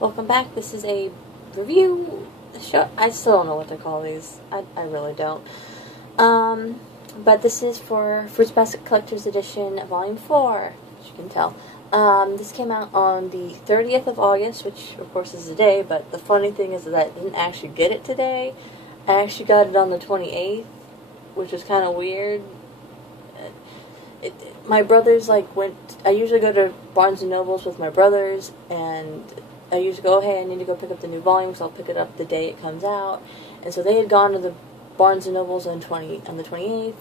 Welcome back. This is a review show. I still don't know what to call these. I really don't. But this is for Fruits Basket Collector's Edition, Volume 4, as you can tell. This came out on the 30th of August, which of course is a day, but the funny thing is that I didn't actually get it today. I actually got it on the 28th, which is kind of weird. My brothers, I usually go to Barnes & Noble's with my brothers, and I usually go, hey, I need to go pick up the new volume, so I'll pick it up the day it comes out. And so they had gone to the Barnes & Noble's on the 28th,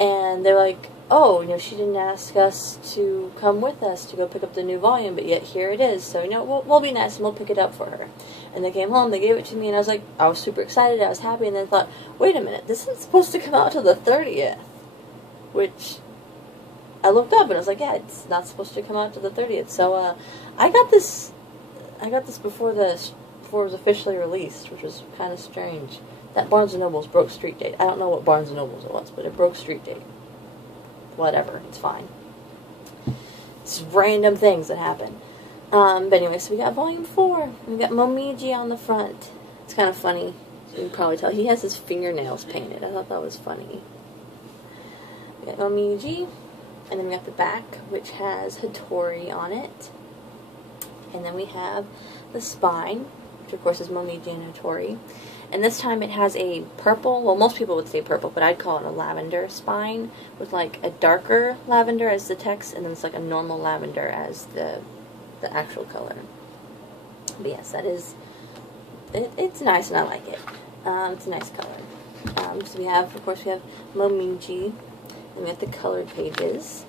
and they're like, oh, she didn't ask us to come with us to go pick up the new volume, but yet here it is, so, we'll be nice and we'll pick it up for her. And they came home, they gave it to me, and I was super excited, I was happy, and then thought, wait a minute, this isn't supposed to come out till the 30th, which I looked up and I was like, yeah, it's not supposed to come out till the 30th. So I got this before it was officially released, which was kind of strange. That Barnes & Noble's broke street date. I don't know what Barnes & Noble's it was, but it broke street date. Whatever, it's fine. It's random things that happen. But anyway, so we got Volume 4. We got Momiji on the front. It's kind of funny. You can probably tell. He has his fingernails painted. I thought that was funny. We got Momiji. And then we got the back, which has Hattori on it. And then we have the spine, which of course is Momiji and Hattori. And this time it has a purple, well, most people would say purple, but I'd call it a lavender spine, with like a darker lavender as the text, and then it's like a normal lavender as the actual color. But yes, that is, it's nice and I like it. It's a nice color. So we have, of course, we have Momiji. And we have the colored pages.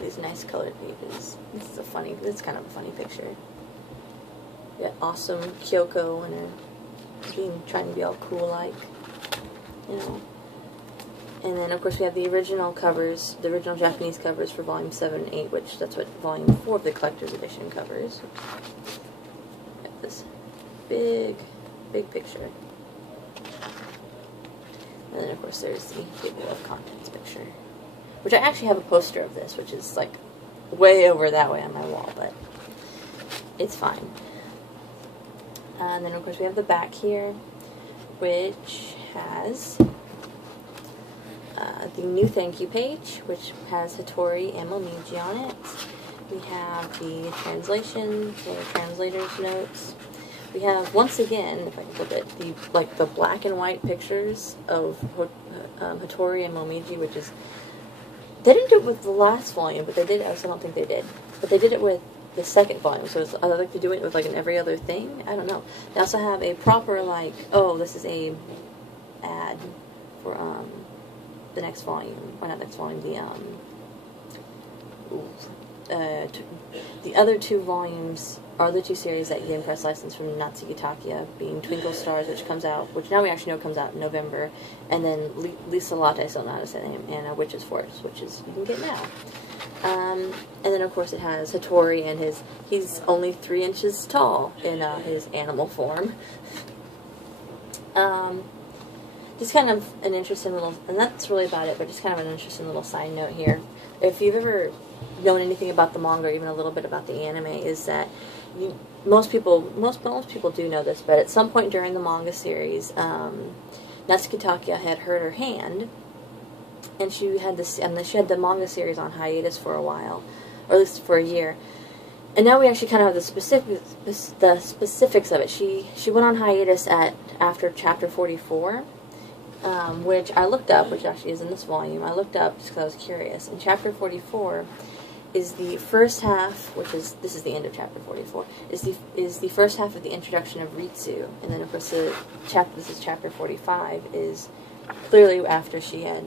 These nice colored pages. This is kind of a funny picture. We got awesome Kyoko and her trying to be all cool like, And then of course we have the original covers, the original Japanese covers for Volume 7 and 8, which that's what Volume 4 of the Collector's Edition covers. Got this big picture. And then, of course, there's the table of contents picture. Which I actually have a poster of this, which is, like, way over that way on my wall, but it's fine. And then, of course, we have the back here, which has the new thank you page, which has Hattori and Momiji on it. We have the translation, the translator's notes. We have, once again, if I can flip it, the black and white pictures of Hattori and Momiji, which is, they didn't do it with the last volume, but they did, I don't think they did, but they did it with the second volume, so I like to do it with, like, an every other thing, I don't know. They also have a proper, this is a ad for, the next volume, or not next volume, the other two volumes are the two series that get press license from Natsuki Takia, being Twinkle Stars, which now we actually know comes out in November, and then Lisa Latte, I still don't know how to say the name, and Witch's Force, which is, you can get now. And then of course it has Hattori and he's only 3 inches tall in his animal form. Just kind of an interesting little, and that's really about it, but just kind of an interesting little side note here. If you've ever known anything about the manga, or even a little bit about the anime, is that most people do know this, but at some point during the manga series, Natsuki Takia had hurt her hand, and she had the manga series on hiatus for a while, or at least for a year. And now we actually kind of have the specifics of it. She went on hiatus after chapter 44. Which I looked up, which actually is in this volume. I looked up just because I was curious. And chapter 44 is the first half, this is the end of chapter 44, is the first half of the introduction of Ritsu. And then of course this is chapter 45, is clearly after she had,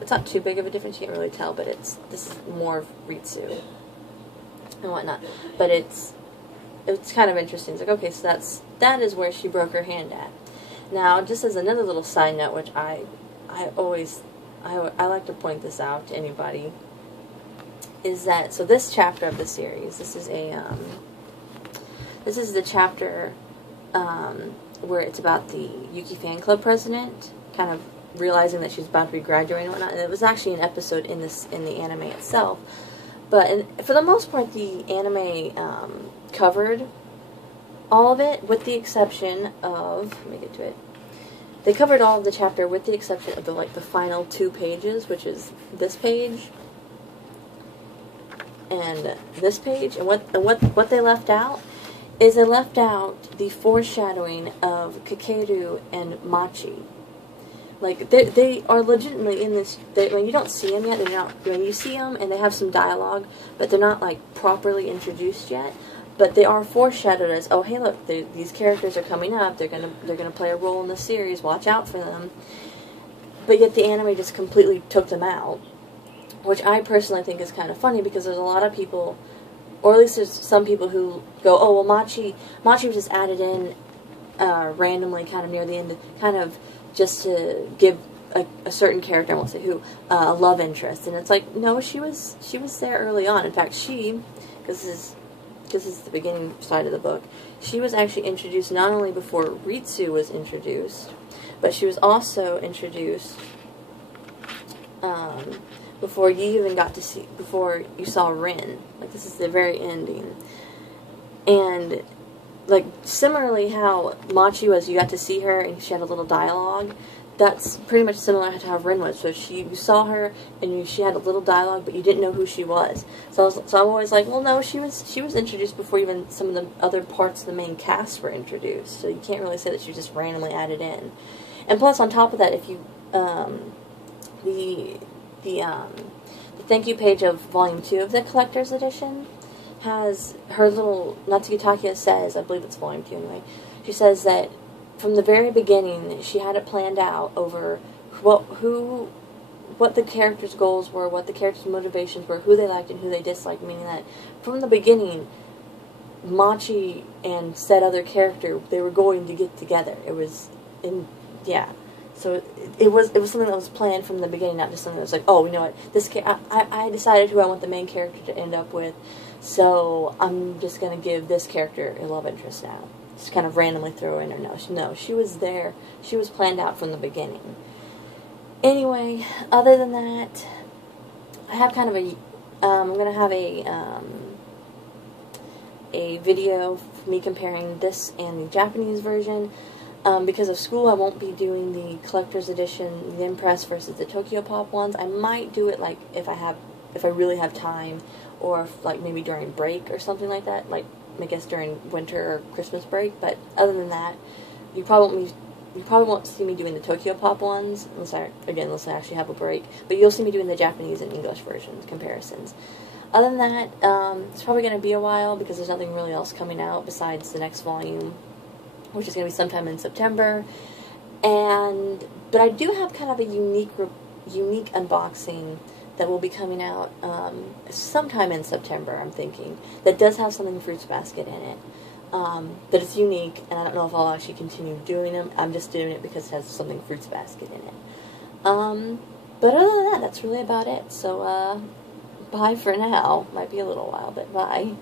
it's not too big of a difference, you can't really tell, but this is more of Ritsu and whatnot. But it's kind of interesting. It's like, okay, so that is where she broke her hand at. Now, just as another little side note, which I like to point this out to anybody, is that, so this chapter of the series, this is the chapter where it's about the Yuki fan club president kind of realizing that she's about to be graduating and whatnot. And it was actually an episode in the anime itself But for the most part, the anime covered all of it, with the exception of, let me get to it. They covered all of the chapter with the exception of the final 2 pages, which is this page and this page. And what they left out is they left out the foreshadowing of Kakeru and Machi. Like, they are legitimately in this. When you don't see them yet, they're not. When you see them and they have some dialogue, but they're not like properly introduced yet. But they are foreshadowed as, oh hey look, these characters are coming up. They're gonna play a role in the series. Watch out for them. But yet the anime just completely took them out, which I personally think is kind of funny, because there's a lot of people, or at least there's some people who go, oh well, Machi was just added in randomly, kind of near the end, kind of just to give a certain character, I won't say who, a love interest. And it's like, no, she was there early on. In fact, because this is the beginning side of the book, she was actually introduced not only before Ritsu was introduced, but she was also introduced before you saw Rin. Like, this is the very ending. And like, similarly how Machi was, you got to see her and she had a little dialogue, that's pretty much similar to how Rin was. So you saw her and she had a little dialogue, but you didn't know who she was. So I'm always like, well, no, she was introduced before even some of the other parts of the main cast were introduced. So you can't really say that she was just randomly added in. And plus, on top of that, if you the thank you page of Volume 2 of the Collector's Edition has her little, Natsugitakia says, I believe it's Volume 2 anyway, she says that from the very beginning she had it planned out over what the characters' goals were, what the characters' motivations were, who they liked and who they disliked, meaning that from the beginning Machi and said other character, they were going to get together. It was so it was something that was planned from the beginning, not just something that was like, oh, you know what, I decided who I want the main character to end up with, so I'm just going to give this character a love interest now. Just kind of randomly throw in her. No, she was there. She was planned out from the beginning. Anyway, other than that, I have kind of I'm going to have a video of me comparing this and the Japanese version. Because of school, I won't be doing the Collector's Edition, the Impress versus the Tokyo Pop ones. I might do it like if I really have time, or if, like, maybe during break or something like that, like I guess during winter or Christmas break. But other than that, you probably won't see me doing the Tokyo Pop ones unless I actually have a break. But you'll see me doing the Japanese and English versions comparisons. Other than that, it's probably going to be a while because there's nothing really else coming out besides the next volume, which is going to be sometime in September. But I do have kind of a unique unboxing that will be coming out sometime in September, I'm thinking, that does have something Fruits Basket in it. But it's unique, and I don't know if I'll actually continue doing them. I'm just doing it because it has something Fruits Basket in it. But other than that, that's really about it. So, bye for now. Might be a little while, but bye.